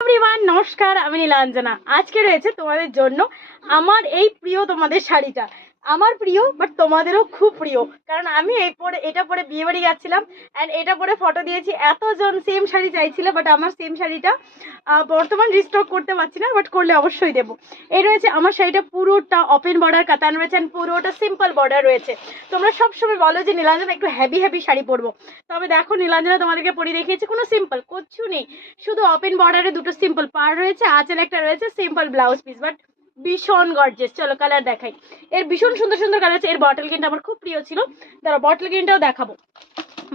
Everyone, নমস্কার। আমি নীলাঞ্জনা। আজকে রয়েছে তোমাদের জন্য আমার এই প্রিয় তোমাদের শাড়িটা। আমার প্রিয়, বাট তোমাদেরও খুব প্রিয়, কারণ আমি এটা পরে বিয়ে বাড়ি যাচ্ছিলাম অ্যান্ড এটা পরে ফটো দিয়েছি। এতজন সেম শাড়ি চাইছিল, বাট আমার সেম শাড়িটা বর্তমান রিস্টক করতে পারছি না, বাট করলে অবশ্যই দেবো। এই রয়েছে আমার শাড়িটা, পুরোটা ওপেন বর্ডার কাতান রয়েছে অ্যান্ড পুরোটা সিম্পল বর্ডার রয়েছে। তোমরা সবসময় বলো যে নীলাঞ্জনা একটু হেভি হেভি শাড়ি পরবো, তবে দেখো নীলাঞ্জনা তোমাদেরকে পরিয়ে দেখিয়েছি, কোনো সিম্পল কিচ্ছু নেই, শুধু ওপেন বর্ডারে দুটো সিম্পল পার রয়েছে, আঁচল একটা রয়েছে, সিম্পল ব্লাউজ পিস, বাট ভীষণ গর্জিয়াস। চলো কালার দেখাই। এর ভীষণ সুন্দর সুন্দর কালার আছে। এর বটল গ্রিনটা আমার খুব প্রিয় ছিল, দাঁড়া বটল গ্রিনটাও দেখাবো।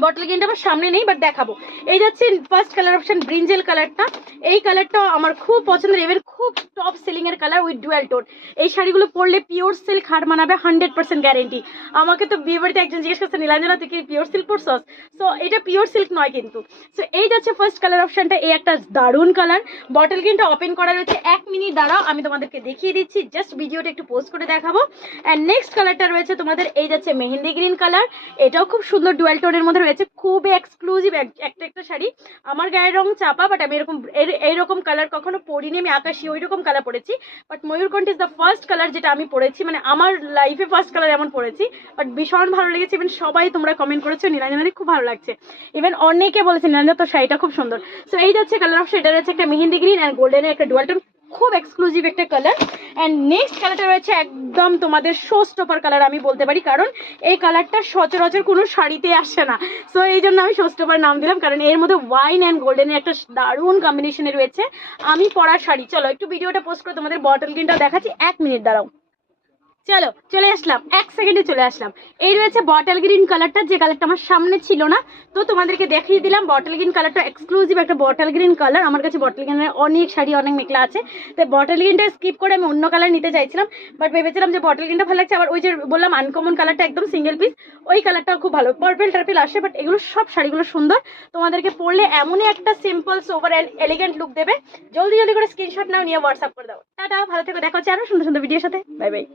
বটল গ্রিনটা আমার সামনে নেই, বাট দেখাবো। এই যাচ্ছে ফার্স্ট কালার অপশন, ব্রিঞ্জেল কালারটা। এই কালারটাও আমার খুব পছন্দের, এবার খুব টপ সেলিং এর কালার উইথ ডুয়াল টোন। এই শাড়িগুলো পরলে পিওর সিল্ক হার মানাবে, 100% গ্যারেন্টি। আমাকে তো বিয়ে বাড়িতে একজন জিজ্ঞেস করছে, নীলাঞ্জনা তুই কি পিওর সিল্ক পরছস? সো এটা পিওর সিল্ক নয় কিন্তু। সো এই যাচ্ছে ফার্স্ট কালার অপশনটা, এই একটা দারুণ কালার। বটল গ্রিনটা ওপেন করা রয়েছে। 1 মিনিট দাঁড়াও, আমি তোমাদেরকে দেখিয়ে দিচ্ছি, জাস্ট ভিডিওটা একটু পোস্ট করে দেখাবো। অ্যান্ড নেক্সট কালারটা রয়েছে তোমাদের, এই যাচ্ছে মেহেন্দি গ্রিন কালার। এটাও খুব সুন্দর ডুয়াল টোনের মধ্যে রয়েছে, খুবই এক্সক্লুসিভ একটা শাড়ি। আমার গায়ের রং চাপা, বাট আমি এইরকম কালার কখনো পরিনি। আমি আকাশি ওই রকম কালার পরেছি, বাট ময়ূরকণ্ঠ ইজ দ্য ফার্স্ট কালার যেটা আমি পরেছি, মানে আমার লাইফে ফার্স্ট কালার এমন পরেছি। বাট ভীষণ ভালো লেগেছে, ইভেন সবাই তোমরা কমেন্ট করেছো নীলাঞ্জনাদি খুব ভালো লাগছে, ইভেন অনেকে বলেছে নীলাঞ্জনা তোর শাড়িটা খুব সুন্দর। সো এই যাচ্ছে কালার অপশন, এটা রয়েছে একটা মেহেন্দি গ্রিন অ্যান্ড গোল্ডেনের একটা ডুয়াল টোন, খুব এক্সক্লুসিভ একটা কালার। অ্যান্ড নেক্সট কালারটা রয়েছে একদম তোমাদের শো স্টপার কালার আমি বলতে পারি, কারণ এই কালারটা সচরাচর কোনো শাড়িতে আসে না। সো এই জন্য আমি শো স্টপার নাম দিলাম, কারণ এর মধ্যে ওয়াইন অ্যান্ড গোল্ডেনের একটা দারুণ কম্বিনেশনে রয়েছে আমি পরার শাড়ি। চলো একটু ভিডিওটা পোস্ট করে তোমাদের বটল গ্রিনটা দেখাচ্ছি, 1 মিনিট দাঁড়াও। চলো চলে আসলাম, 1 সেকেন্ডে চলে আসলাম। এই রয়েছে বটল গ্রিন কালারটা, যে কালারটা আমার সামনে ছিল না, তো তোমাদেরকে দেখিয়ে দিলাম। বটল গ্রিন কালারটা এক্সক্লুসিভ একটা বটল গ্রিন কালার। আমার কাছে বটল গ্রিনের অনেক শাড়ি, অনেক মেখলা আছে, তাই বটল গ্রিনটা স্কিপ করে আমি অন্য কালার নিতে চাইছিলাম, বাট ভেবেছিলাম যে বটল গ্রিনটা ভালো লাগছে। আবার ওই যে বললাম আনকমন কালারটা একদম সিঙ্গেল পিস, ওই কালারটাও খুব ভালো, পার্পেল টার্পেল আসে, বাট এগুলো সব শাড়িগুলো সুন্দর। তোমাদেরকে পরলে এমনই একটা simple sober and elegant look দেবে। জলদি জলদি করে স্ক্রিনশট নাও, নিয়ে হোয়াটসঅ্যাপ করে দাও। টাটা, ভালো থেকো, দেখা হচ্ছে আরো সুন্দর সুন্দর ভিডিওর সাথে। Bye bye.